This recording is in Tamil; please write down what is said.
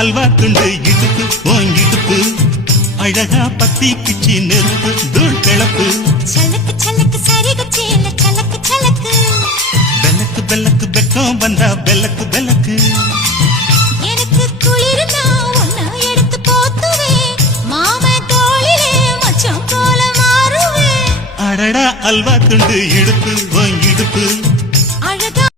அல்வா துண்டு இடுப்பு ஓன் இடுப்பு அழகா பத்தி பிச்சி நெருப்பு தூள் கிளப்பு சலக்கு சலக்கு சரிக சேல சலக்கு சலக்கு பெல்லக்கு பெல்லக்கு பெக்கம் வந்தா பெல்லக்கு பெல்லக்கு எனக்கு குளிர்னா ஒன்னா எடுத்து போத்துவே மாமே தோளிலே மச்சான் போல மாறுவே அடடா அல்வா துண்டு இடுப்பு ஓன் இடுப்பு